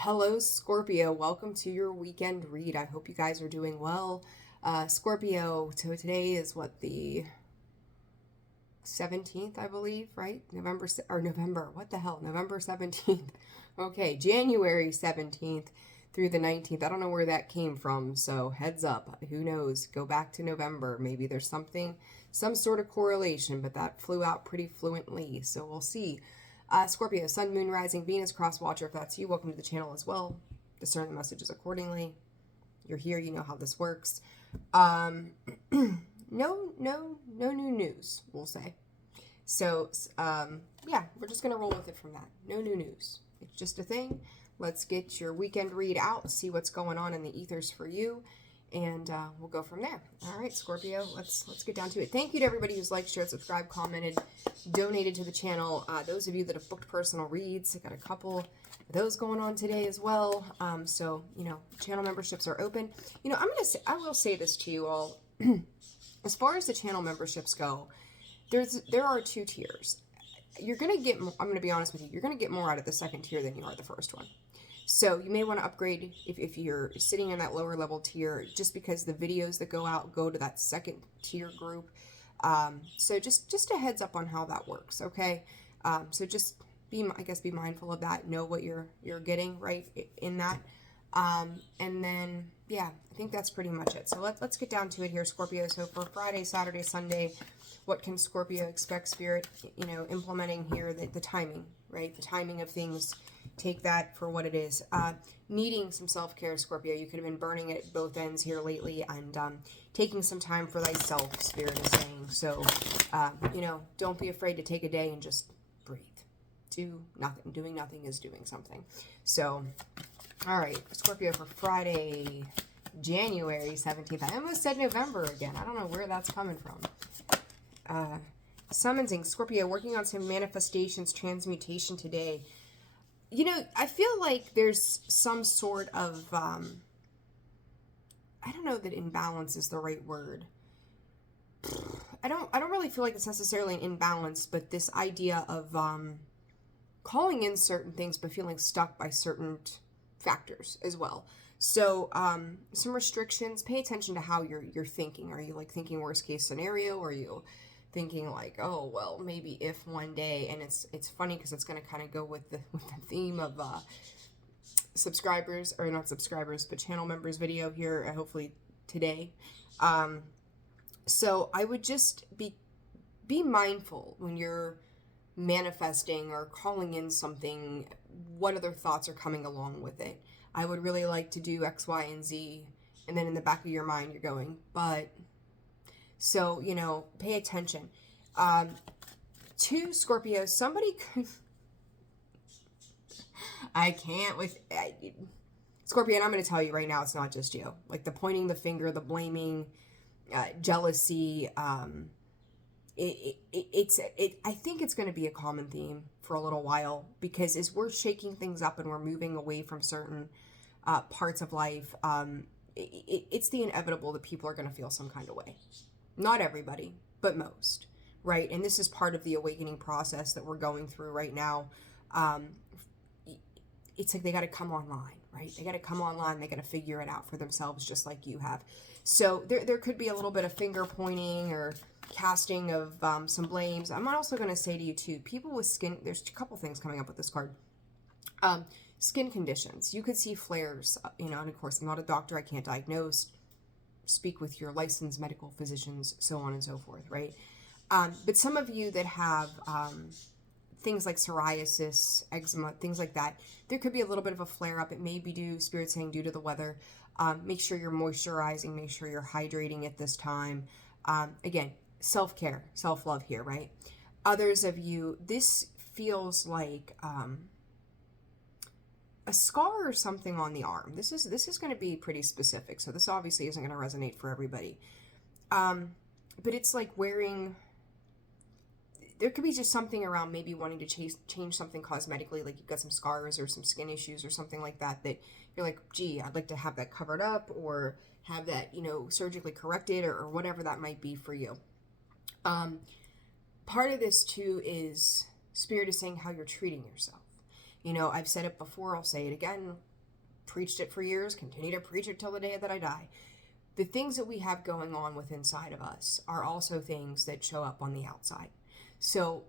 Hello, Scorpio. Welcome to your weekend read. I hope you guys are doing well. Scorpio, so today is the 17th, I believe, right? November, what the hell? November 17th. Okay, January 17th through the 19th. I don't know where that came from, so heads up. Who knows? Go back to November. Maybe there's some sort of correlation, but that flew out pretty fluently, so we'll see. Scorpio, Sun, Moon, Rising, Venus, Cross Watcher. If that's you, welcome to the channel as well. Discern the messages accordingly. You're here, you know how this works. No new news, we'll say. So, yeah, we're just going to roll with it from that. No new news. It's just a thing. Let's get your weekend read out, see what's going on in the ethers for you, and we'll go from there. All right, Scorpio, let's get down to it. Thank you to everybody who's liked, shared, subscribed, commented, donated to the channel. Those of you that have booked personal reads, I got a couple of those going on today as well. So, channel memberships are open. I will say this to you all. As far as the channel memberships go, there are two tiers. You're going to get, I'm going to be honest with you, you're going to get more out of the second tier than you are the first one. So you may want to upgrade if you're sitting in that lower level tier, just because the videos that go out go to that second tier group. So just a heads up on how that works, okay? So just be mindful of that. Know what you're getting right in that. And then, yeah, I think that's pretty much it. So let's get down to it here, Scorpio. So for Friday, Saturday, Sunday, what can Scorpio expect, Spirit, implementing here, the timing, right? The timing of things. Take that for what it is. Needing some self-care, Scorpio. You could have been burning it at both ends here lately, and taking some time for thyself, Spirit is saying. So, don't be afraid to take a day and just breathe. Do nothing. Doing nothing is doing something. So, all right, Scorpio, for Friday, January 17th. I almost said November again. I don't know where that's coming from. Summoning, Scorpio, working on some manifestations, transmutation today. I feel like there's some sort of, I don't know that imbalance is the right word. I don't really feel like it's necessarily an imbalance, but this idea of calling in certain things but feeling stuck by certain factors as well. So some restrictions. Pay attention to how you're thinking. Are you like thinking worst case scenario, or are you thinking like, oh, well, maybe if one day? And it's funny because it's going to kind of go with the theme of subscribers, or not subscribers, but channel members video here, hopefully today. So I would just be mindful when you're manifesting or calling in something, what other thoughts are coming along with it. I would really like to do X, Y, and Z, and then in the back of your mind you're going, but... So, pay attention. To Scorpio, somebody could... I can't with... Scorpio, and I'm going to tell you right now, it's not just you. Like the pointing the finger, the blaming, jealousy. I think it's going to be a common theme for a little while, because as we're shaking things up and we're moving away from certain parts of life, it's the inevitable that people are going to feel some kind of way. Not everybody, but most, right? And this is part of the awakening process that we're going through right now. It's like they got to come online, right? They got to come online. They got to figure it out for themselves, just like you have. So there could be a little bit of finger pointing or casting of some blames. I'm also going to say to you too, people with skin, there's a couple things coming up with this card. Skin conditions. You could see flares, and of course, I'm not a doctor. I can't diagnose. Speak with your licensed medical physicians, so on and so forth, right? But some of you that have things like psoriasis, eczema, things like that, there could be a little bit of a flare-up. It may be Spirit saying due to the weather. Make sure you're moisturizing, make sure you're hydrating at this time. Again, self-care, self-love here, right? Others of you, this feels like... a scar or something on the arm. This is going to be pretty specific, so this obviously isn't going to resonate for everybody. But it's like wearing... There could be just something around maybe wanting to change something cosmetically, like you've got some scars or some skin issues or something like that, that you're like, gee, I'd like to have that covered up, or have that, surgically corrected, or whatever that might be for you. Part of this too is Spirit is saying how you're treating yourself. I've said it before, I'll say it again. preached it for years, continue to preach it till the day that I die. The things that we have going on with inside of us are also things that show up on the outside. So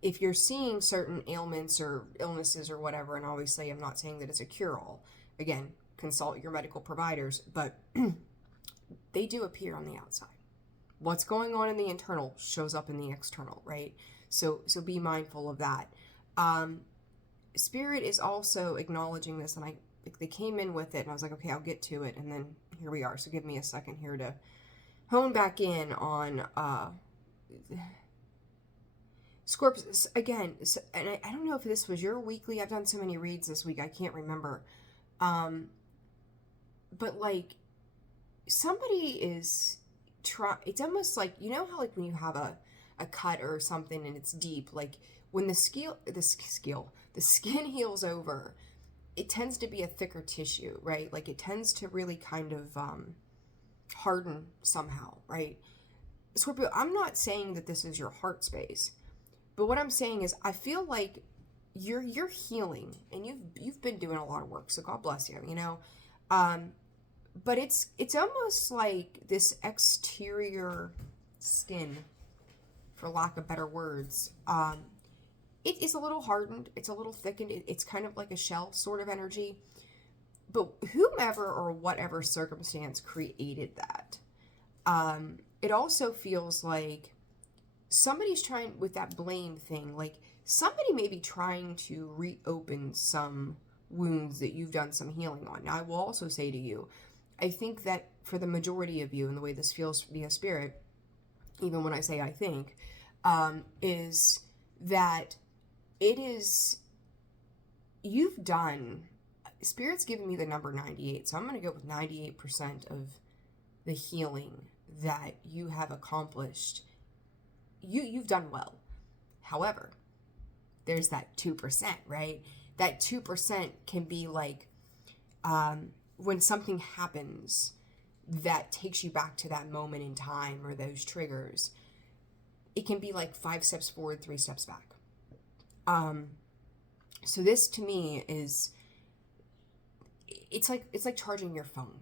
if you're seeing certain ailments or illnesses or whatever, and obviously I'm not saying that it's a cure-all, again, consult your medical providers, but they do appear on the outside. What's going on in the internal shows up in the external, right? So be mindful of that. Spirit is also acknowledging this, and they came in with it, and I was like, okay, I'll get to it, and then here we are. So give me a second here to hone back in on Scorpio again. And I don't know if this was your weekly. I've done so many reads this week, I can't remember. But like somebody is it's almost like, you know how like when you have a cut or something and it's deep, like when the skin heals over, it tends to be a thicker tissue, right? Like it tends to really kind of harden somehow, right? Scorpio, I'm not saying that this is your heart space, but what I'm saying is I feel like you're healing, and you've been doing a lot of work, so God bless you, you know. But it's almost like this exterior skin, for lack of better words, it is a little hardened, it's a little thickened, it's kind of like a shell sort of energy. But whomever or whatever circumstance created that, it also feels like somebody's trying, with that blame thing, like somebody may be trying to reopen some wounds that you've done some healing on. Now, I will also say to you, I think that for the majority of you, and the way this feels via spirit, even when I say I think, is that it is, you've done, Spirit's given me the number 98, so I'm going to go with 98% of the healing that you have accomplished. You've done well. However, there's that 2%, right? That 2% can be like, when something happens that takes you back to that moment in time or those triggers, it can be like 5 steps forward, 3 steps back. So this to me is, it's like charging your phone.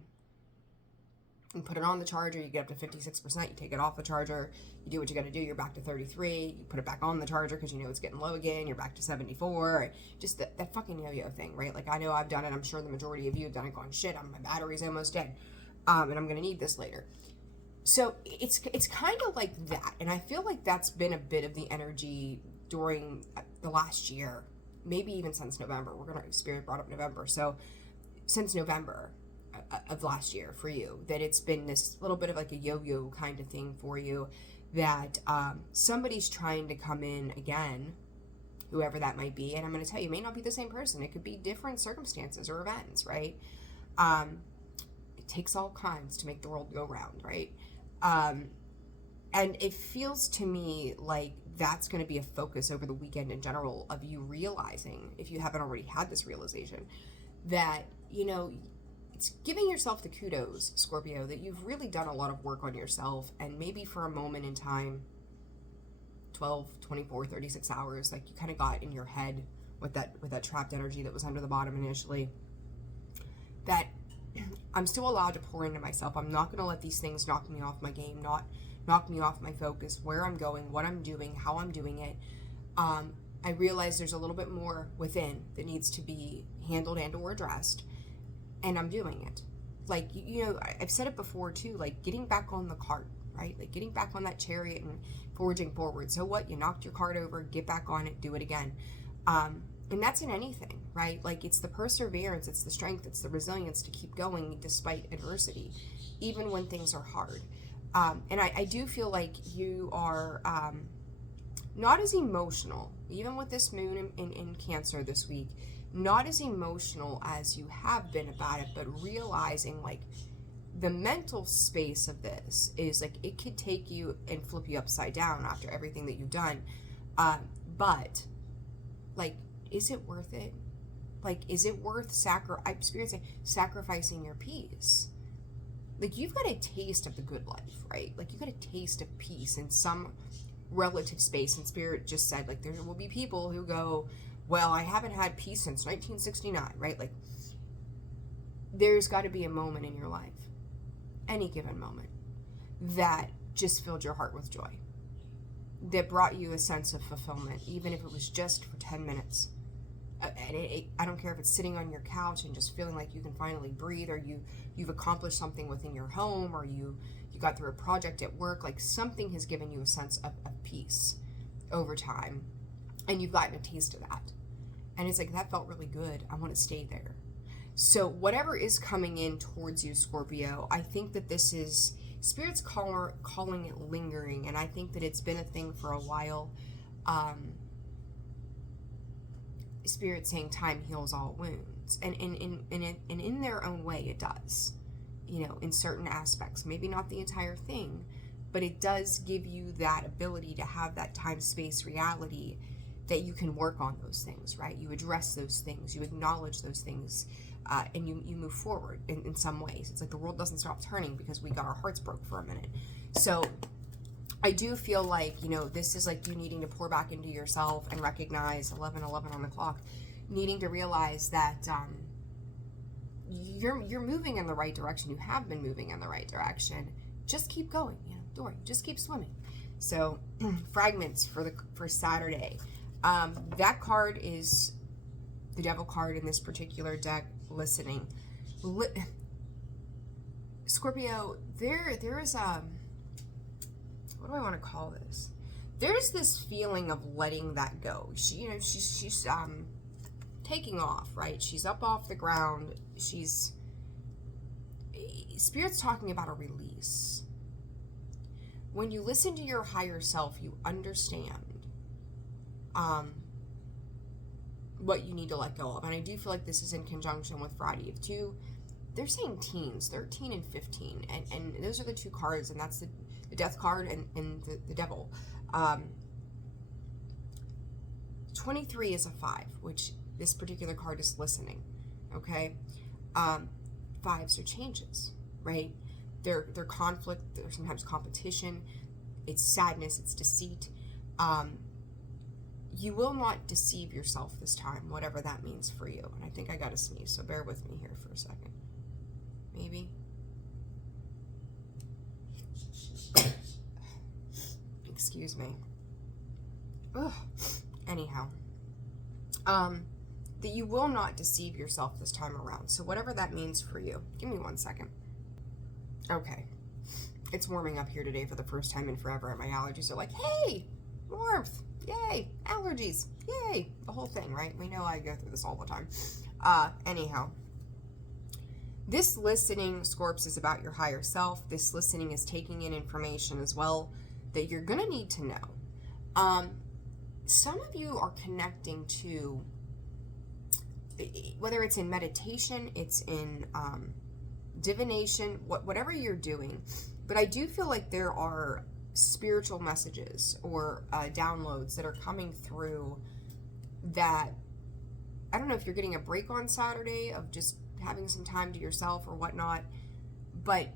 You put it on the charger, you get up to 56%, you take it off the charger, you do what you got to do, you're back to 33, you put it back on the charger because you know it's getting low again, you're back to 74, just that fucking yo-yo thing, right? Like, I know I've done it, I'm sure the majority of you have done it, going, shit, my battery's almost dead, and I'm going to need this later. So it's kind of like that, and I feel like that's been a bit of the energy during the last year, maybe even since November. Spirit brought up November, so since November of last year for you, that it's been this little bit of like a yo-yo kind of thing for you, that somebody's trying to come in again, whoever that might be, and I'm going to tell you, it may not be the same person, it could be different circumstances or events, right? It takes all kinds to make the world go round, right? And it feels to me like that's going to be a focus over the weekend in general, of you realizing, if you haven't already had this realization, that, you know, it's giving yourself the kudos, Scorpio, that you've really done a lot of work on yourself, and maybe for a moment in time, 12, 24, 36 hours, like you kind of got in your head with that trapped energy that was under the bottom initially, that I'm still allowed to pour into myself. I'm not going to let these things knock me off my game, not knock me off my focus, where I'm going, what I'm doing, how I'm doing it. I realize there's a little bit more within that needs to be handled and or addressed, and I'm doing it. Like, you know, I've said it before too, like getting back on the cart, right? Like getting back on that chariot and forging forward. So what? You knocked your cart over, get back on it, do it again. And that's in anything, right? Like, it's the perseverance, it's the strength, it's the resilience to keep going despite adversity, even when things are hard. And I do feel like you are not as emotional, even with this moon in Cancer this week, not as emotional as you have been about it, but realizing like the mental space of this is like, it could take you and flip you upside down after everything that you've done. But like, is it worth it? Like, is it worth sacrificing your peace? Like, you've got a taste of the good life, right? Like, you've got a taste of peace in some relative space. And Spirit just said, like, there will be people who go, well, I haven't had peace since 1969, right? Like, there's got to be a moment in your life, any given moment, that just filled your heart with joy, that brought you a sense of fulfillment, even if it was just for 10 minutes. And I don't care if it's sitting on your couch and just feeling like you can finally breathe, or you've accomplished something within your home, or you got through a project at work. Like, something has given you a sense of peace over time, and you've gotten a taste of that. And it's like, that felt really good. I want to stay there. So whatever is coming in towards you, Scorpio, I think that this is Spirit's calling it lingering, and I think that it's been a thing for a while. Spirit saying time heals all wounds, and in their own way it does, in certain aspects. Maybe not the entire thing, but it does give you that ability to have that time-space reality that you can work on those things, right? You address those things, you acknowledge those things, and you move forward in some ways. It's like the world doesn't stop turning because we got our hearts broke for a minute. So I do feel like, this is like you needing to pour back into yourself and recognize 11:11 on the clock, needing to realize that you're moving in the right direction. You have been moving in the right direction. Just keep going, Dory. Just keep swimming. So fragments for Saturday. That card is the Devil card in this particular deck. Listening, Scorpio. There is what do I want to call this? There's this feeling of letting that go. She's taking off, right? She's up off the ground. Spirit's talking about a release. When you listen to your higher self, you understand what you need to let go of. And I do feel like this is in conjunction with Friday of Two. They're saying teens, 13 and 15. And those are the two cards, and that's the Death card and the Devil. 23 is a 5, which this particular card is listening. Okay? 5s are changes, right? They're conflict, they're sometimes competition, it's sadness, it's deceit. You will not deceive yourself this time, whatever that means for you. And I think I got to sneeze, so bear with me here for a second. Maybe. Excuse me. Ugh. Anyhow. That you will not deceive yourself this time around. So whatever that means for you. Give me 1 second. Okay. It's warming up here today for the first time in forever, and my allergies are like, hey, warmth. Yay, allergies, yay, the whole thing, right? We know I go through this all the time. Anyhow, this listening, Scorps, is about your higher self. This listening is taking in information as well that you're going to need to know. Some of you are connecting to, whether it's in meditation, it's in divination, whatever you're doing, but I do feel like there are spiritual messages or downloads that are coming through that, I don't know if you're getting a break on Saturday of just having some time to yourself or whatnot, but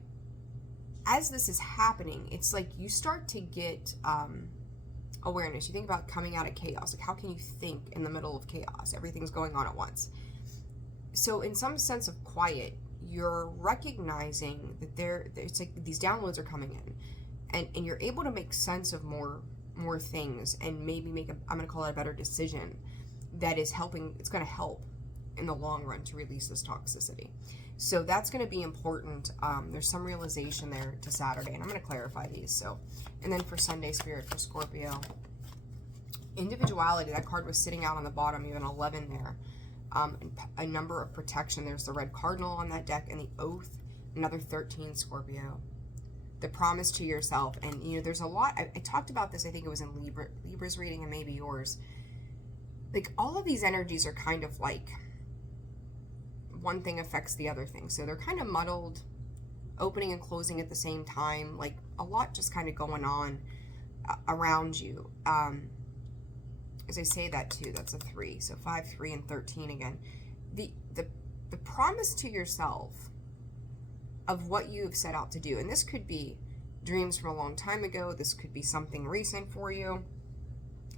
as this is happening, it's like you start to get awareness. You think about coming out of chaos. Like, how can you think in the middle of chaos? Everything's going on at once. So in some sense of quiet, you're recognizing that it's like these downloads are coming in. And you're able to make sense of more things, and maybe make I'm going to call it a better decision that is helping. It's going to help in the long run to release this toxicity. So that's going to be important. There's some realization there to Saturday, and I'm going to clarify these. So, and then for Sunday, Spirit for Scorpio, individuality. That card was sitting out on the bottom. You have an 11 there. A number of protection. There's the red cardinal on that deck, and the oath. Another 13, Scorpio. The promise to yourself. And there's a lot. I talked about this, I think it was in Libra's reading and maybe yours. Like, all of these energies are kind of like one thing affects the other thing, so they're kind of muddled, opening and closing at the same time, like a lot just kind of going on around you. As I say that too, that's a 3, so 5, 3, and 13 again. The promise to yourself of what you have set out to do. And this could be dreams from a long time ago. This could be something recent for you.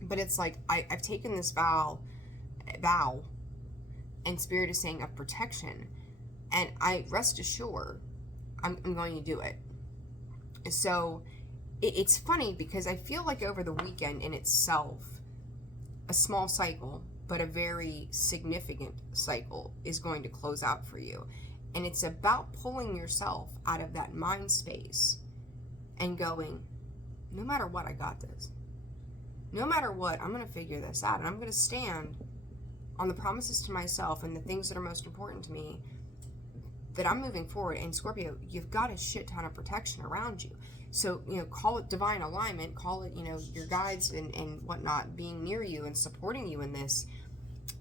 But it's like, I've taken this vow, and Spirit is saying of protection. And I rest assured, I'm going to do it. So it's funny because I feel like over the weekend in itself, a small cycle, but a very significant cycle is going to close out for you. And it's about pulling yourself out of that mind space and going, no matter what, I got this. No matter what, I'm going to figure this out. And I'm going to stand on the promises to myself and the things that are most important to me, that I'm moving forward. And Scorpio, you've got a shit ton of protection around you. So, call it divine alignment, call it, your guides and whatnot being near you and supporting you in this,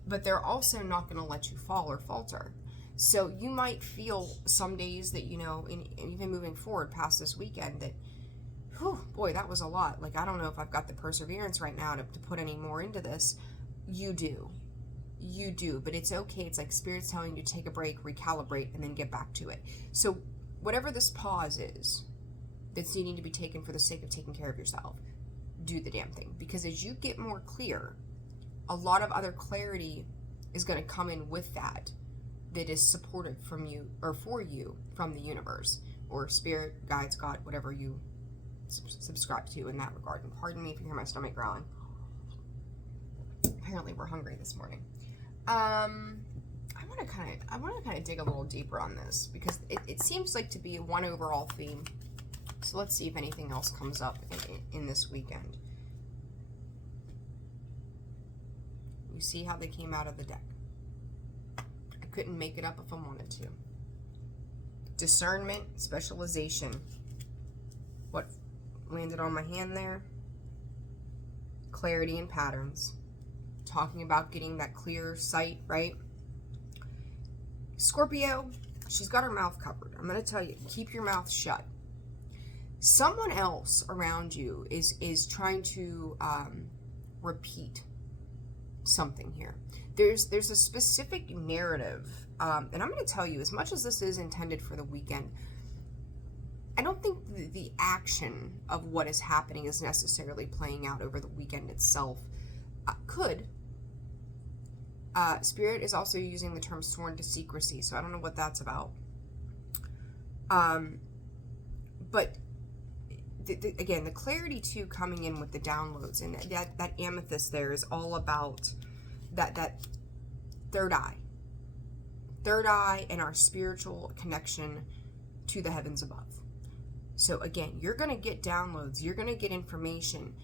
but they're also not going to let you fall or falter. So you might feel some days that, and even moving forward past this weekend, that, whew, boy, that was a lot. Like, I don't know if I've got the perseverance right now to put any more into this. You do, but it's okay. It's like Spirit's telling you to take a break, recalibrate, and then get back to it. So whatever this pause is that's needing to be taken for the sake of taking care of yourself, do the damn thing. Because as you get more clear, a lot of other clarity is going to come in with that is supported from you or for you from the universe or Spirit, guides, God, whatever you subscribe to in that regard. And pardon me if you hear my stomach growling. Apparently we're hungry this morning. I want to kind of dig a little deeper on this because it seems like to be one overall theme. So let's see if anything else comes up in this weekend. You see how they came out of the deck. I couldn't make it up if I wanted to. Discernment, specialization. What landed on my hand there? Clarity and patterns. Talking about getting that clear sight, right? Scorpio, she's got her mouth covered. I'm going to tell you, keep your mouth shut. Someone else around you is trying to repeat something here. There's a specific narrative, and I'm going to tell you, as much as this is intended for the weekend, I don't think the action of what is happening is necessarily playing out over the weekend itself. Could. Spirit is also using the term sworn to secrecy, so I don't know what that's about. But again, the clarity too coming in with the downloads, and that amethyst there is all about that third eye and our spiritual connection to the heavens above. So again, you're going to get downloads, you're going to get information.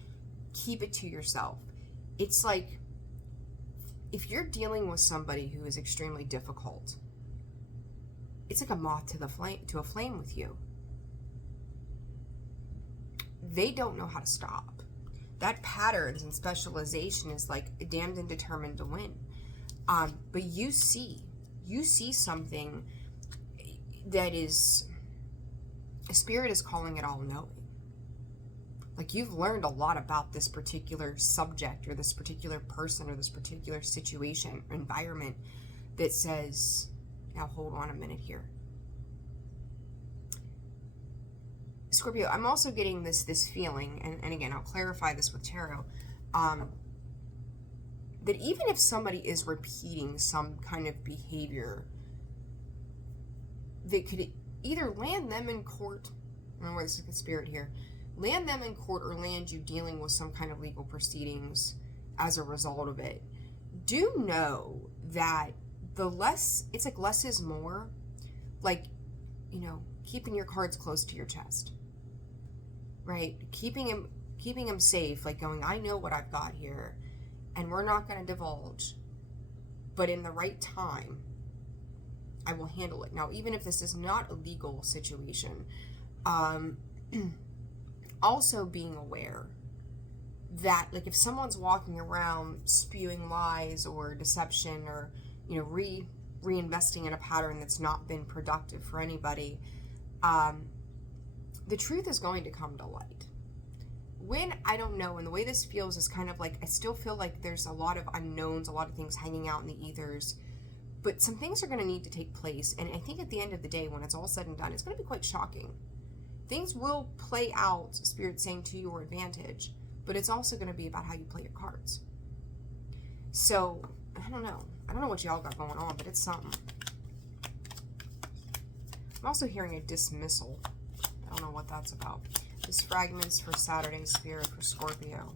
Keep it to yourself. It's like if you're dealing with somebody who is extremely difficult, it's like a moth to a flame with you. They don't know how to stop. That patterns and specialization is like damned and determined to win. But you see something that is, Spirit is calling it all knowing. Like you've learned a lot about this particular subject or this particular person or this particular situation or environment that says, now hold on a minute here. Scorpio, I'm also getting this feeling, and again, I'll clarify this with tarot, that even if somebody is repeating some kind of behavior that could either land them in court, remember this is the Spirit here, land them in court or land you dealing with some kind of legal proceedings as a result of it, do know that it's like less is more, like, keeping your cards close to your chest. Right? Keeping him safe, like going, I know what I've got here, and we're not going to divulge, but in the right time, I will handle it. Now, even if this is not a legal situation, also being aware that, like, if someone's walking around spewing lies or deception or, reinvesting in a pattern that's not been productive for anybody, the truth is going to come to light. When, I don't know, and the way this feels is kind of like, I still feel like there's a lot of unknowns, a lot of things hanging out in the ethers, but some things are going to need to take place, and I think at the end of the day, when it's all said and done, it's going to be quite shocking. Things will play out, Spirit saying, to your advantage, but it's also going to be about how you play your cards. So, I don't know what y'all got going on, but it's something. I'm also hearing a dismissal. I don't know what that's about. Disfragments for Saturday, Spirit for Scorpio.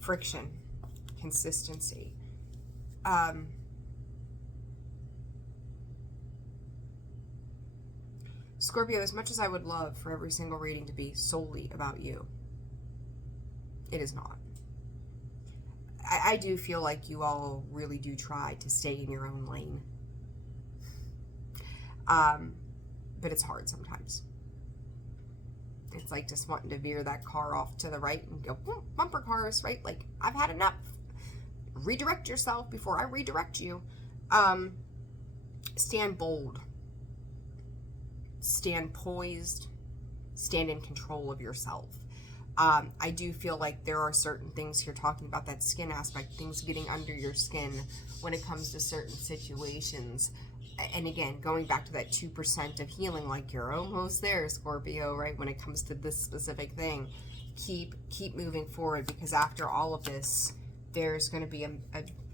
Friction. Consistency. Scorpio, as much as I would love for every single reading to be solely about you, it is not. I do feel like you all really do try to stay in your own lane. But it's hard sometimes. It's like just wanting to veer that car off to the right and go, bumper cars, right? Like, I've had enough. Redirect yourself before I redirect you. Stand bold. Stand poised. Stand in control of yourself. I do feel like there are certain things here, talking about that skin aspect, things getting under your skin when it comes to certain situations. And again, going back to that 2% of healing, like you're almost there, Scorpio, right? When it comes to this specific thing, keep moving forward, because after all of this, there's going to be a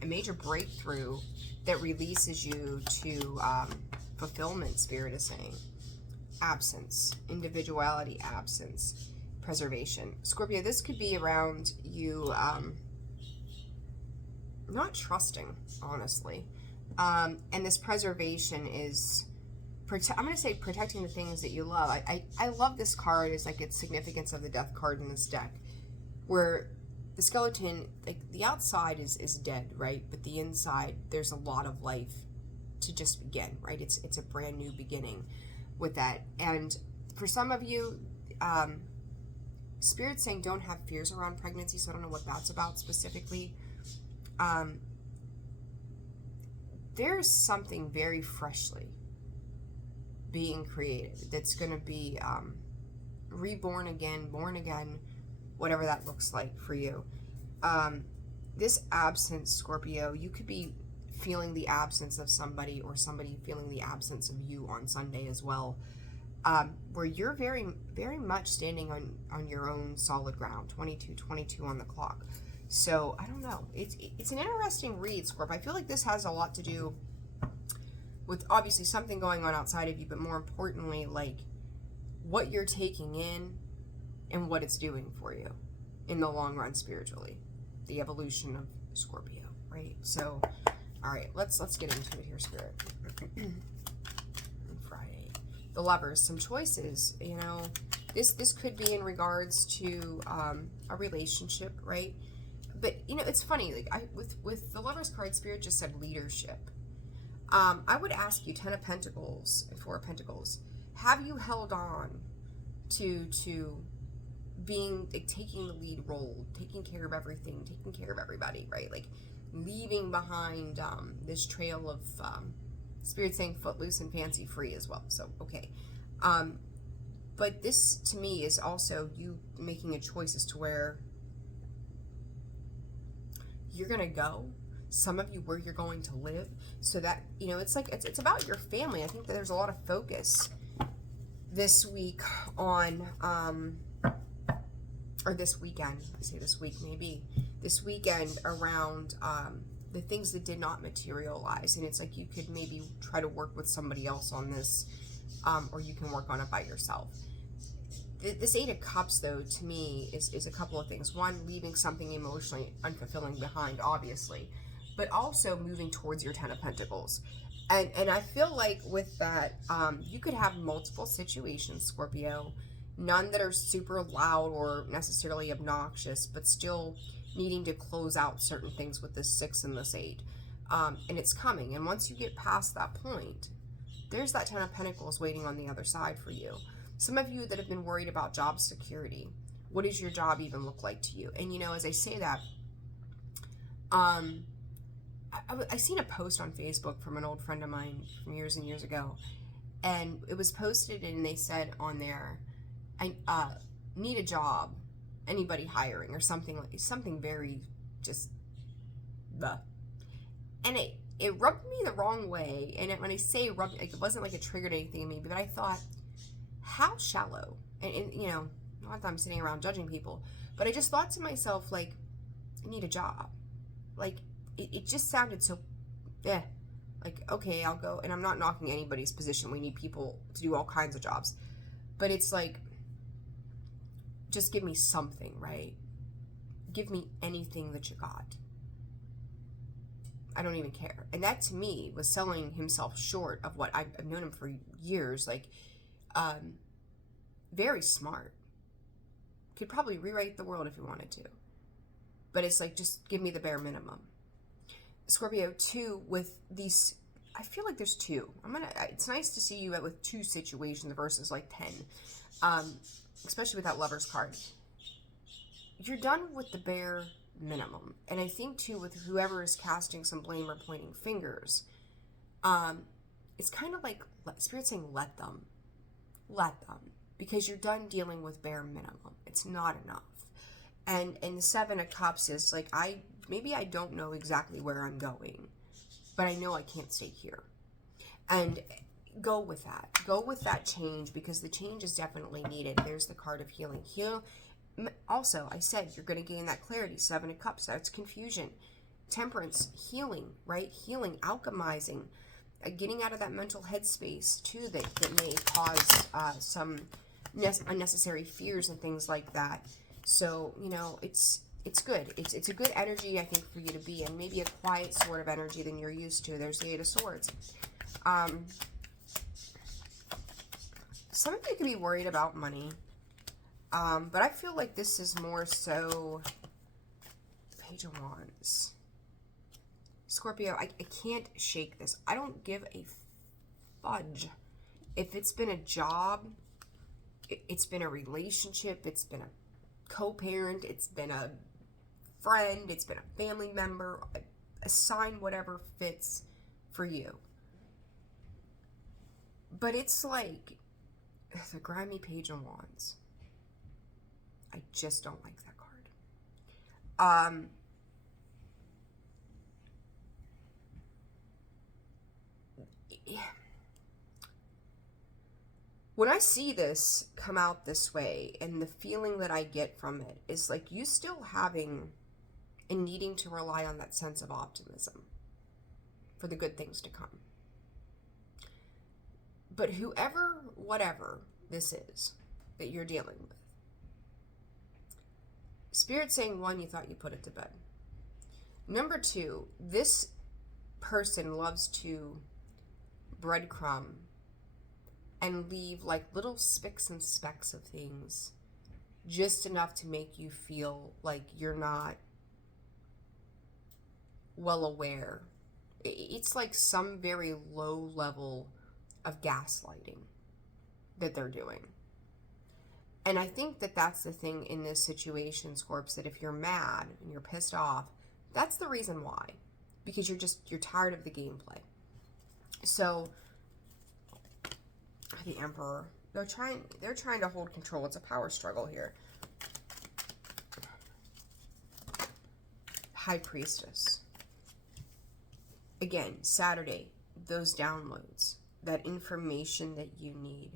major breakthrough that releases you to fulfillment, Spirit is saying. Absence, individuality, absence, preservation. Scorpio, this could be around you not trusting, honestly. And this preservation is, I'm going to say protecting the things that you love. I love this card. It's like its significance of the death card in this deck, where the skeleton, like the outside is dead, right? But the inside, there's a lot of life to just begin, right? It's a brand new beginning with that. And for some of you, Spirit's saying don't have fears around pregnancy, so I don't know what that's about specifically. There's something very freshly being created that's going to be reborn again, born again, whatever that looks like for you. This absence, Scorpio, you could be feeling the absence of somebody, or somebody feeling the absence of you on Sunday as well, where you're very, very much standing on your own solid ground. 22 on the clock. So I don't know. It's an interesting read, Scorp. I feel like this has a lot to do with obviously something going on outside of you, but more importantly, like what you're taking in and what it's doing for you in the long run spiritually. The evolution of Scorpio, right? So, all right, let's get into it here, Spirit. Friday, the Lovers, some choices. You know, this could be in regards to a relationship, right? But you know, it's funny. Like with the Lovers card, Spirit just said leadership. I would ask you, 10 of Pentacles and 4 of Pentacles. Have you held on to being, like, taking the lead role, taking care of everything, taking care of everybody, right? Like leaving behind this trail of Spirit saying footloose and fancy free as well. So okay, but this to me is also you making a choice as to where you're gonna go. Some of you where you're going to live, so that, you know, it's like it's about your family. I think that there's a lot of focus this week on or this weekend, I say this week, maybe this weekend, around the things that did not materialize. And it's like you could maybe try to work with somebody else on this, or you can work on it by yourself. This 8 of Cups, though, to me is a couple of things. One, leaving something emotionally unfulfilling behind, obviously, but also moving towards your 10 of Pentacles. And I feel like with that, you could have multiple situations, Scorpio, none that are super loud or necessarily obnoxious, but still needing to close out certain things with this 6 and this 8. And it's coming. And once you get past that point, there's that 10 of Pentacles waiting on the other side for you. Some of you that have been worried about job security, what does your job even look like to you? And you know, as I say that, I seen a post on Facebook from an old friend of mine from years and years ago, and it was posted, and they said on there, I need a job, anybody hiring, or something very just and it rubbed me the wrong way. And when I say rubbed, like, it wasn't like it triggered anything in me, but I thought, how shallow. And you know, not that I'm sitting around judging people, but I just thought to myself, like, I need a job. Like, it just sounded so Like, okay, I'll go, and I'm not knocking anybody's position. We need people to do all kinds of jobs. But it's like, just give me something, right? Give me anything that you got. I don't even care. And that to me was selling himself short of what I've known him for years. Like, very smart. Could probably rewrite the world if he wanted to. But it's like, just give me the bare minimum. Scorpio, 2, with these, I feel like there's 2. It's nice to see you with 2 situations versus like 10. Especially with that Lover's card. You're done with the bare minimum. And I think too, with whoever is casting some blame or pointing fingers, it's kind of like Spirit saying, let them. Because you're done dealing with bare minimum. It's not enough. And the 7 of Cups is like, maybe I don't know exactly where I'm going, but I know I can't stay here. And go with that. Go with that change, because the change is definitely needed. There's the card of healing. Also, I said you're going to gain that clarity. 7 of Cups, that's confusion. Temperance, healing, right? Healing, alchemizing, getting out of that mental headspace too that may cause some unnecessary fears and things like that. So, it's good. It's a good energy, I think, for you to be in. Maybe a quiet sort of energy than you're used to. There's the 8 of Swords. Some of you could be worried about money. But I feel like this is more so Page of Wands. Scorpio, I can't shake this. I don't give a fudge. If it's been a job, it's been a relationship, it's been a co-parent, it's been a friend, it's been a family member, assign whatever fits for you. But it's like the grimy Page of Wands. I just don't like that card. When I see this come out this way, and the feeling that I get from it is like you still having and needing to rely on that sense of optimism for the good things to come. But whatever this is that you're dealing with, Spirit saying, 1, you thought you put it to bed. Number 2, this person loves to breadcrumb and leave like little spicks and specks of things, just enough to make you feel like you're not well aware. It's like some very low level of gaslighting that they're doing. And I think that that's the thing in this situation, Scorps, that if you're mad and you're pissed off, that's the reason why. Because you're tired of the gameplay. So, the Emperor, they're trying to hold control. It's a power struggle here. High Priestess. Again, Saturday, those downloads, that information that you need.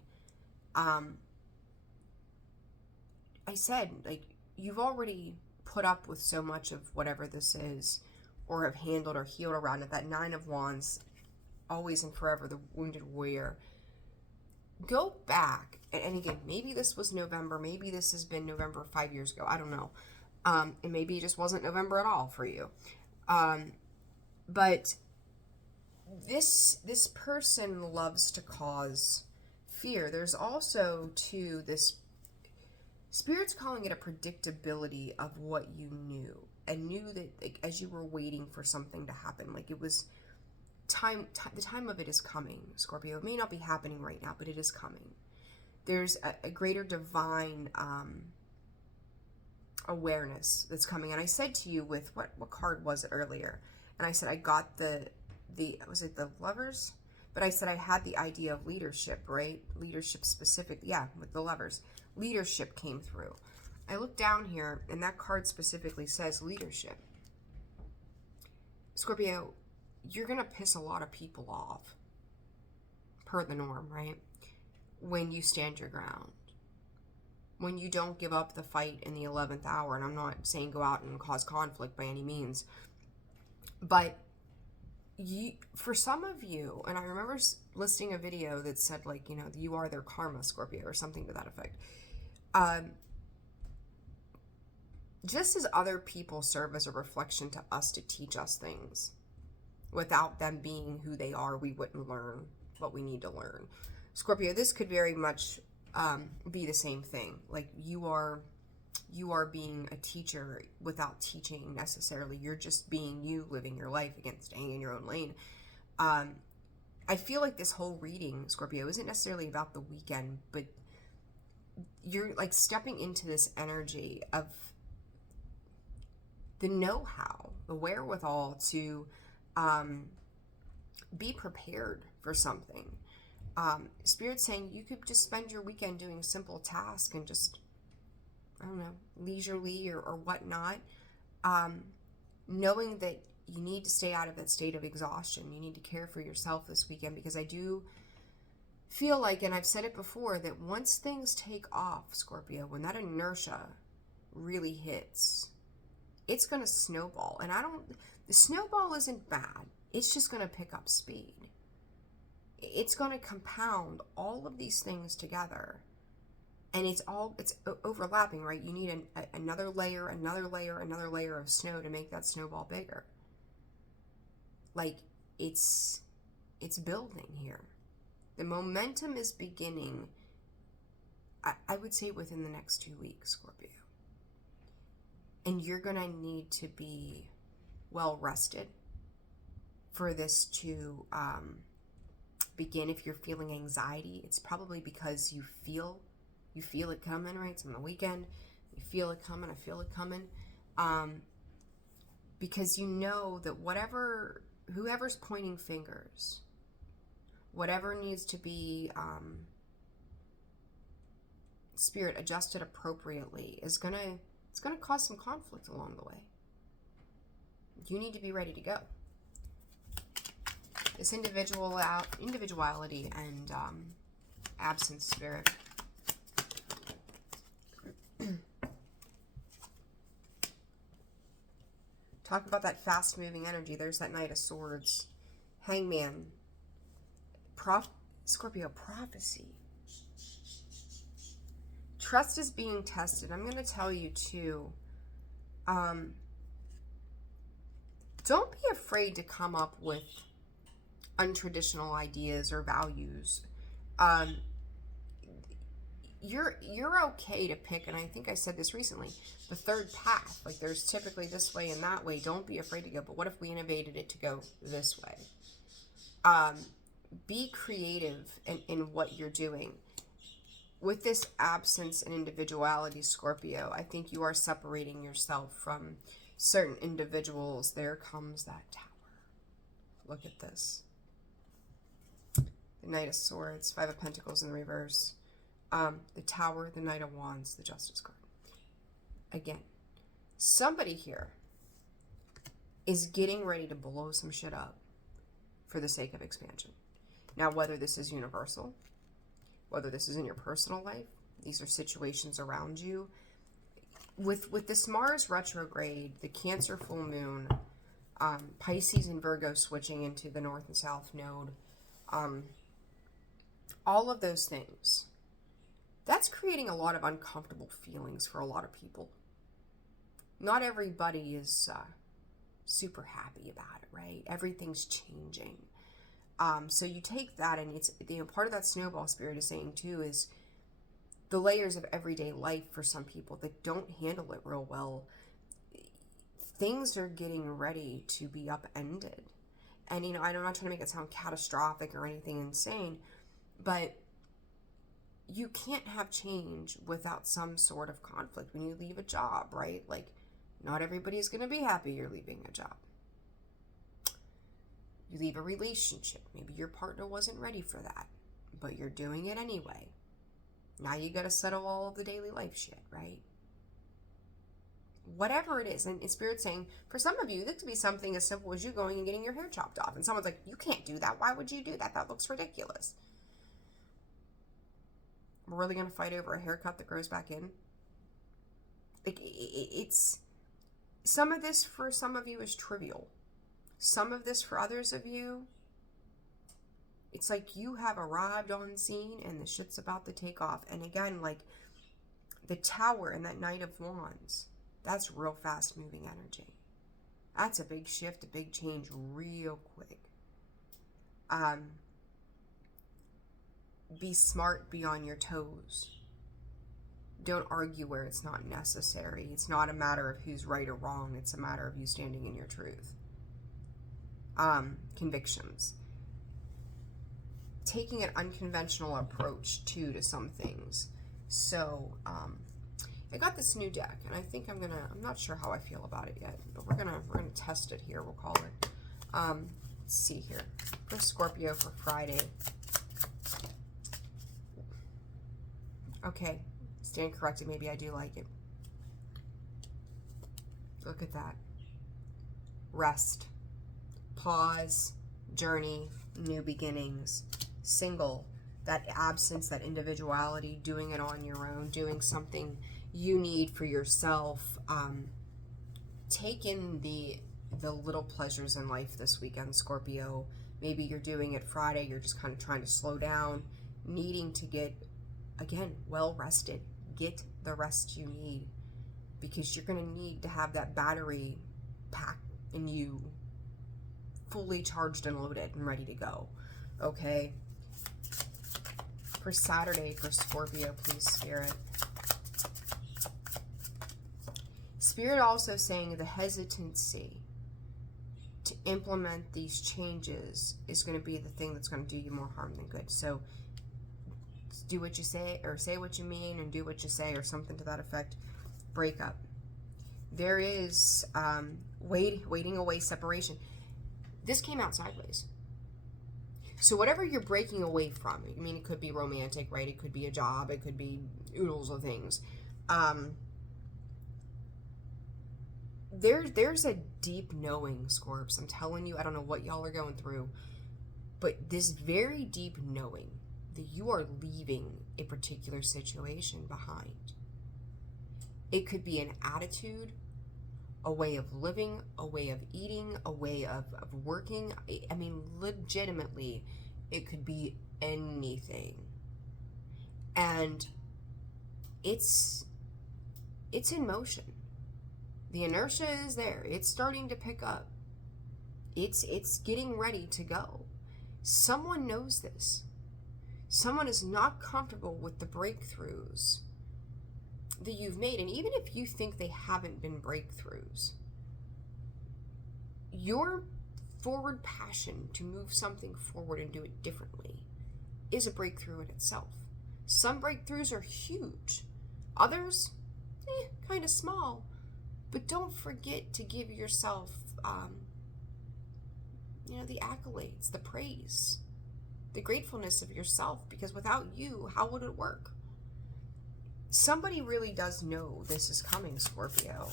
I said, like, you've already put up with so much of whatever this is, or have handled or healed around it. That 9 of Wands, always and forever, the wounded warrior. Go back, and again, maybe this was November, maybe this has been November 5 years ago, I don't know. And maybe it just wasn't November at all for you. But this person loves to cause fear. There's also, too, this Spirit's calling it a predictability of what you knew, and knew that, like, as you were waiting for something to happen, like it was the time of it is coming, Scorpio. It may not be happening right now, but it is coming. There's a greater divine awareness that's coming. And I said to you with what card was it earlier? And I said I got the was it the Lovers? But I said I had the idea of leadership, right? Leadership specific, yeah, with the Lovers. Leadership came through. I look down here, and that card specifically says leadership. Scorpio, you're going to piss a lot of people off, per the norm, right? When you stand your ground. When you don't give up the fight in the 11th hour, and I'm not saying go out and cause conflict by any means, but for some of you, and I remember listing a video that said, like, you are their karma, Scorpio, or something to that effect. Just as other people serve as a reflection to us to teach us things, without them being who they are, we wouldn't learn what we need to learn. Scorpio, this could very much be the same thing. Like, you are being a teacher without teaching necessarily. You're just being you, living your life, again, staying in your own lane. I feel like this whole reading, Scorpio, isn't necessarily about the weekend, but you're like stepping into this energy of the know-how, the wherewithal to be prepared for something. Spirit's saying you could just spend your weekend doing simple tasks and just, I don't know, leisurely or whatnot, knowing that you need to stay out of that state of exhaustion. You need to care for yourself this weekend, because I do feel like, and I've said it before, that once things take off, Scorpio, when that inertia really hits, it's going to snowball. And the snowball isn't bad. It's just going to pick up speed. It's going to compound all of these things together. And it's overlapping, right? You need another layer, another layer, another layer of snow to make that snowball bigger. Like, it's building here. The momentum is beginning, I would say, within the next 2 weeks, Scorpio. And you're going to need to be well rested for this to begin. If you're feeling anxiety, it's probably because you feel it coming, right? It's on the weekend. You feel it coming. I feel it coming. Because you know that whoever's pointing fingers, whatever needs to be spirit adjusted appropriately is it's gonna cause some conflict along the way. You need to be ready to go. This individuality and absence spirit. Talk about that fast-moving energy. There's that Knight of Swords. Hangman. Scorpio, prophecy. Trust is being tested. I'm going to tell you, too. Don't be afraid to come up with untraditional ideas or values. You're okay to pick, and I think I said this recently, the third path. Like, there's typically this way and that way. Don't be afraid to go, but what if we innovated it to go this way? Be creative in what you're doing. With this absence and individuality, Scorpio, I think you are separating yourself from certain individuals. There comes that tower. Look at this. The Knight of Swords, Five of Pentacles in the reverse. The Tower, the Knight of Wands, the Justice card. Again, somebody here is getting ready to blow some shit up for the sake of expansion. Now, whether this is universal, whether this is in your personal life, these are situations around you. With this Mars retrograde, the Cancer full moon, Pisces and Virgo switching into the North and South node, all of those things, that's creating a lot of uncomfortable feelings for a lot of people. Not everybody is super happy about it, right? Everything's changing. So you take that, and it's part of that snowball spirit is saying too is the layers of everyday life for some people that don't handle it real well. Things are getting ready to be upended. And, I'm not trying to make it sound catastrophic or anything insane, but you can't have change without some sort of conflict. When you leave a job, right? Like, not everybody's going to be happy you're leaving a job. You leave a relationship. Maybe your partner wasn't ready for that, but you're doing it anyway. Now you got to settle all of the daily life shit, right? Whatever it is. And Spirit's saying, for some of you, this could be something as simple as you going and getting your hair chopped off. And someone's like, you can't do that. Why would you do that? That looks ridiculous. We're really going to fight over a haircut that grows back in? Like, it's... Some of this, for some of you, is trivial. Some of this for others of you, it's like you have arrived on scene and the shit's about to take off. And again, like the Tower and that Knight of Wands, that's real fast moving energy. That's a big shift, a big change real quick. Be smart, be on your toes. Don't argue where it's not necessary. It's not a matter of who's right or wrong. It's a matter of you standing in your truth. Convictions. Taking an unconventional approach too to some things. So, I got this new deck, and I think I'm not sure how I feel about it yet, but we're gonna test it here. We'll call it. Let's see here. For Scorpio for Friday. Okay, stand corrected. Maybe I do like it. Look at that. Rest. Pause. Journey. New beginnings. Single. That absence, that individuality, doing it on your own, doing something you need for yourself. Take in the little pleasures in life this weekend, Scorpio. Maybe you're doing it Friday. You're just kind of trying to slow down, needing to get, again, well rested. Get the rest you need, because you're going to need to have that battery pack in you fully charged and loaded and ready to go. Okay? For Saturday, for Scorpio, please, Spirit. Spirit also saying the hesitancy to implement these changes is going to be the thing that's going to do you more harm than good. So do what you say, or say what you mean and do what you say, or something to that effect. Breakup. There is waiting away separation. This came out sideways. So whatever you're breaking away from, I mean, it could be romantic, right? It could be a job. It could be oodles of things. There's a deep knowing, Scorps. I'm telling you, I don't know what y'all are going through, but this very deep knowing that you are leaving a particular situation behind. It could be an attitude, a way of living, a way of eating, a way of working. I mean, legitimately, it could be anything. And it's in motion. The inertia is there. It's starting to pick up. It's getting ready to go. Someone knows this. Someone is not comfortable with the breakthroughs that you've made. And even if you think they haven't been breakthroughs, your forward passion to move something forward and do it differently is a breakthrough in itself. Some breakthroughs are huge. Others, kind of small. But don't forget to give yourself, the accolades, the praise, the gratefulness of yourself, because without you, how would it work? Somebody really does know this is coming, Scorpio.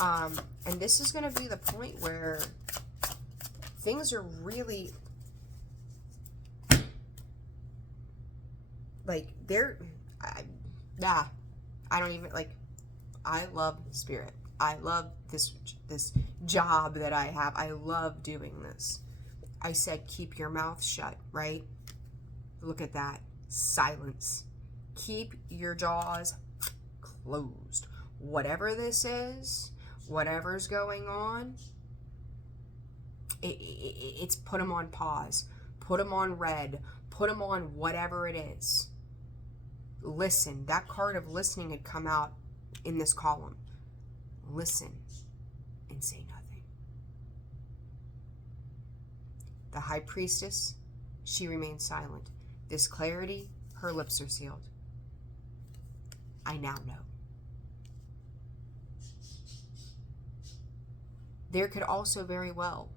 And this is going to be the point where things are really, like, I don't even, like, I love Spirit. I love this job that I have. I love doing this. I said, keep your mouth shut, right? Look at that. Silence. Keep your jaws closed. Whatever this is, whatever's going on, it's put them on pause. Put them on red. Put them on whatever it is. Listen. That card of listening had come out in this column. Listen and say nothing. The High Priestess, she remains silent. This clarity, her lips are sealed. I now know. There could also very well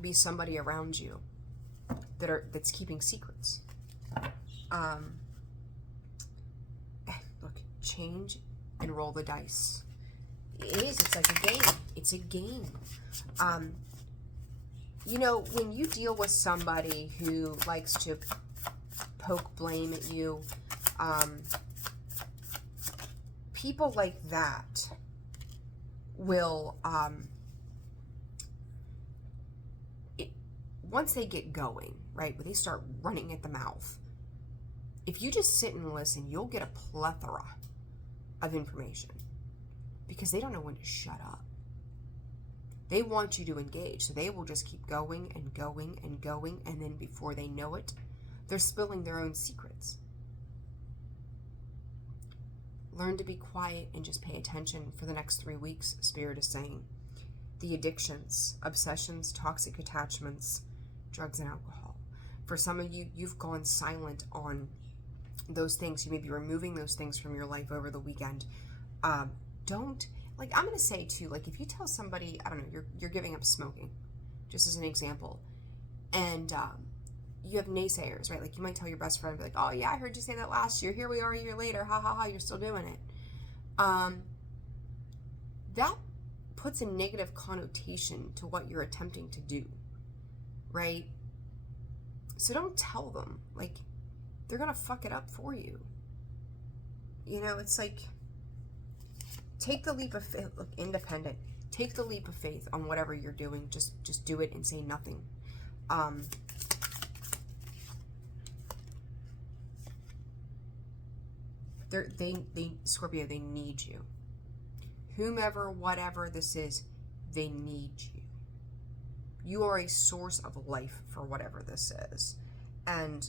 be somebody around you that's keeping secrets. Look, change and roll the dice. It is. It's like a game. It's a game. When you deal with somebody who likes to poke blame at you, people like that will once they get going, right, when they start running at the mouth, if you just sit and listen, you'll get a plethora of information because they don't know when to shut up. They want you to engage, so they will just keep going and going and going, and then before they know it, they're spilling their own secrets. Learn to be quiet and just pay attention for the next 3 weeks, Spirit is saying. The addictions, obsessions, toxic attachments, drugs and alcohol. For some of you, you've gone silent on those things. You may be removing those things from your life over the weekend. Don't, like, I'm going to say too, like, if you tell somebody, I don't know, you're giving up smoking, just as an example, and you have naysayers, right? Like, you might tell your best friend, be like, oh yeah, I heard you say that last year. Here we are a year later. Ha ha ha, you're still doing it. That puts a negative connotation to what you're attempting to do, right? So don't tell them, like, they're going to fuck it up for you. You know, it's like, take the leap of faith. Look, independent. Take the leap of faith on whatever you're doing. Just do it and say nothing. Scorpio, they need you. Whomever, whatever this is, they need you. You are a source of life for whatever this is. And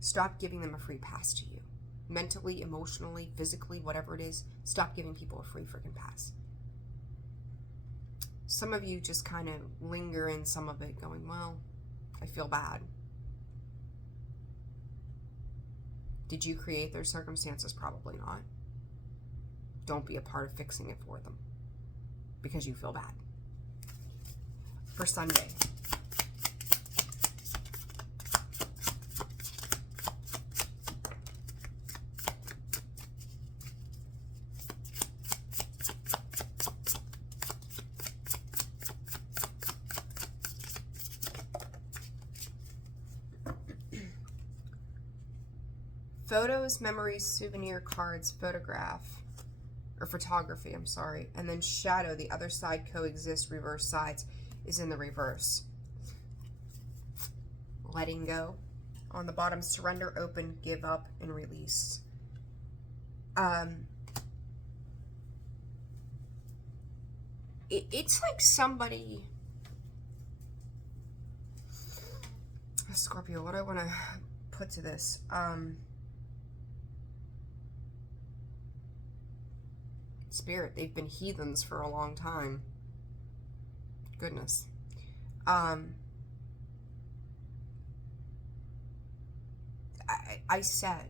stop giving them a free pass to you. Mentally, emotionally, physically, whatever it is, stop giving people a free freaking pass. Some of you just kind of linger in some of it going, well, I feel bad. Did you create their circumstances? Probably not. Don't be a part of fixing it for them because you feel bad. For Sunday. Photos, memories, souvenir, cards, photography, I'm sorry. And then shadow, the other side coexist, reverse sides is in the reverse. Letting go. On the bottom, surrender, open, give up, and release. It's like somebody... Scorpio, what do I want to put to this? Spirit, they've been heathens for a long time. Goodness. I said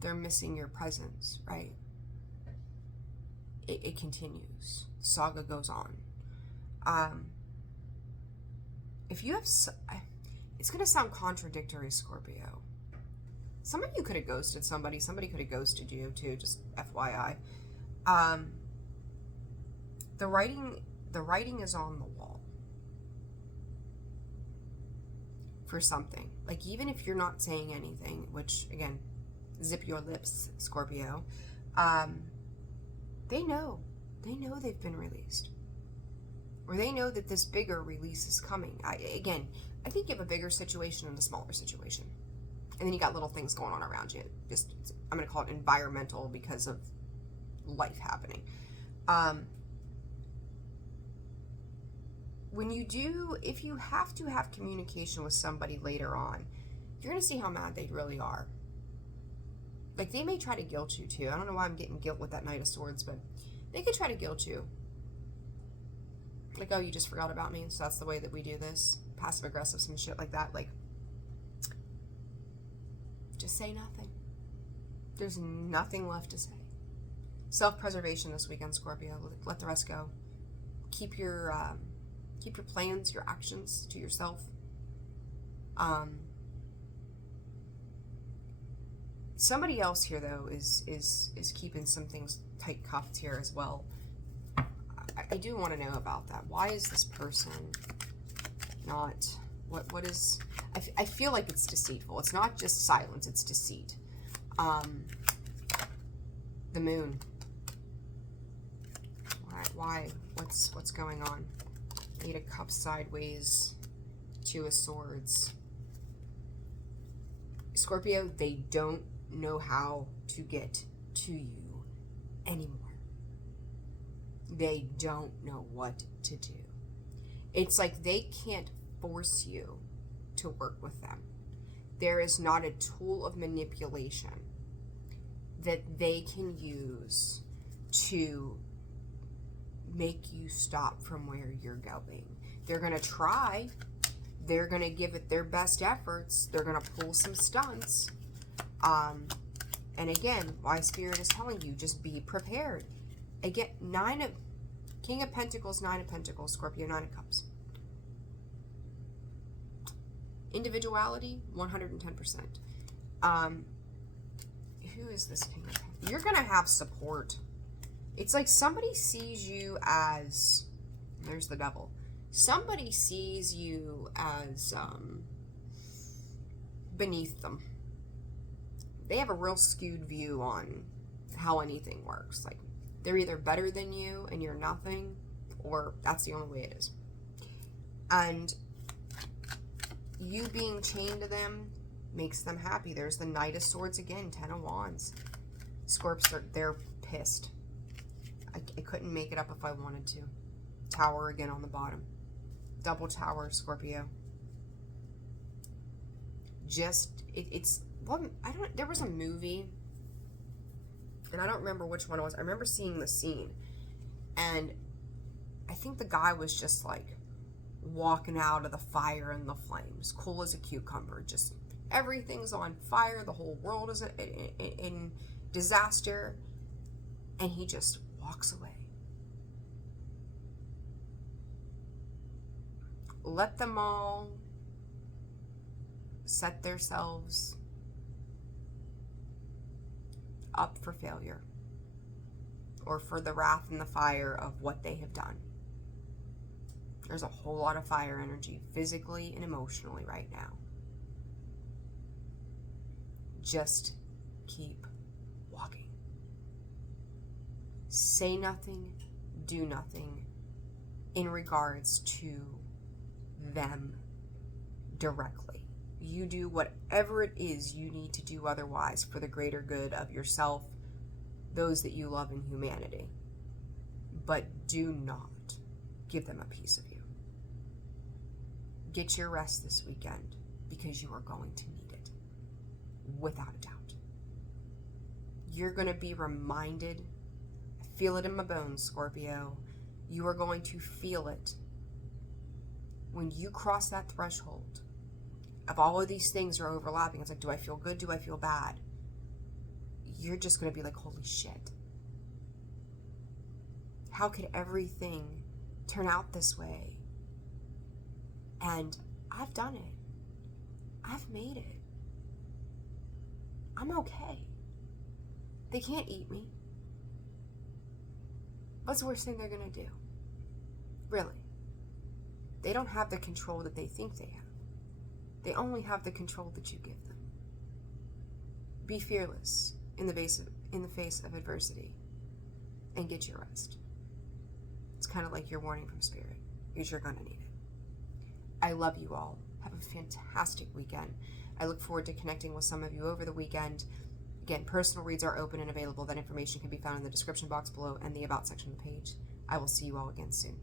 they're missing your presence, right? It continues. Saga goes on. If you have... it's going to sound contradictory, Scorpio. Some of you could have ghosted somebody. Somebody could have ghosted you, too, just FYI. The writing is on the wall for something. Like, even if you're not saying anything, which, again, zip your lips, Scorpio, they know they've been released, or they know that this bigger release is coming. I think you have a bigger situation and a smaller situation, and then you got little things going on around you. I'm going to call it environmental because of life happening. If you have to have communication with somebody later on, you're going to see how mad they really are. Like, they may try to guilt you too. I don't know why I'm getting guilt with that Knight of Swords, but they could try to guilt you. Like, oh, you just forgot about me, so that's the way that we do this. Passive aggressive, some shit like that. Like, just say nothing. There's nothing left to say. Self-preservation this weekend, Scorpio. Let the rest go. Keep your plans, your actions to yourself. Somebody else here, though, is keeping some things tight-cuffed here as well. I do want to know about that. Why is this person not... What is... I feel like it's deceitful. It's not just silence, it's deceit. The moon. Why? What's going on? Eight of Cups sideways, Two of Swords. Scorpio, they don't know how to get to you anymore. They don't know what to do. It's like they can't force you to work with them. There is not a tool of manipulation that they can use to make you stop from where you're going. They're going to try. They're going to give it their best efforts. They're going to pull some stunts. And again, why Spirit is telling you, just be prepared. Again, King of Pentacles, Nine of Pentacles, Scorpio, Nine of Cups. Individuality, 110%. Who is this King of Pentacles? You're going to have support. It's like somebody sees you as, there's the devil. Somebody sees you as beneath them. They have a real skewed view on how anything works. Like, they're either better than you and you're nothing, or that's the only way it is. And you being chained to them makes them happy. There's the Knight of Swords again, Ten of Wands. Scorps, they're pissed. I couldn't make it up if I wanted to. Tower again on the bottom. Double Tower, Scorpio. There was a movie, and I don't remember which one it was. I remember seeing the scene, and I think the guy was just like walking out of the fire and the flames, cool as a cucumber. Just everything's on fire. The whole world is in disaster, and he just walks away. Let them all set themselves up for failure, or for the wrath and the fire of what they have done. There's a whole lot of fire energy, physically and emotionally right now. Just keep walking. Say nothing, do nothing in regards to them directly. You do whatever it is you need to do otherwise for the greater good of yourself, those that you love, in humanity. But do not give them a piece of you. Get your rest this weekend, because you are going to need it, without a doubt. You're going to be reminded, I feel it in my bones, Scorpio, you are going to feel it when you cross that threshold of all of these things are overlapping. It's like, do I feel good? Do I feel bad? You're just going to be like, holy shit. How could everything turn out this way? And I've done it. I've made it. I'm okay. They can't eat me. What's the worst thing they're going to do? Really? They don't have the control that they think they have. They only have the control that you give them. Be fearless in the face of adversity, and get your rest. It's kind of like your warning from Spirit, because you're going to need it. I love you all. Have a fantastic weekend. I look forward to connecting with some of you over the weekend. Again, personal reads are open and available. That information can be found in the description box below and the About section of the page. I will see you all again soon.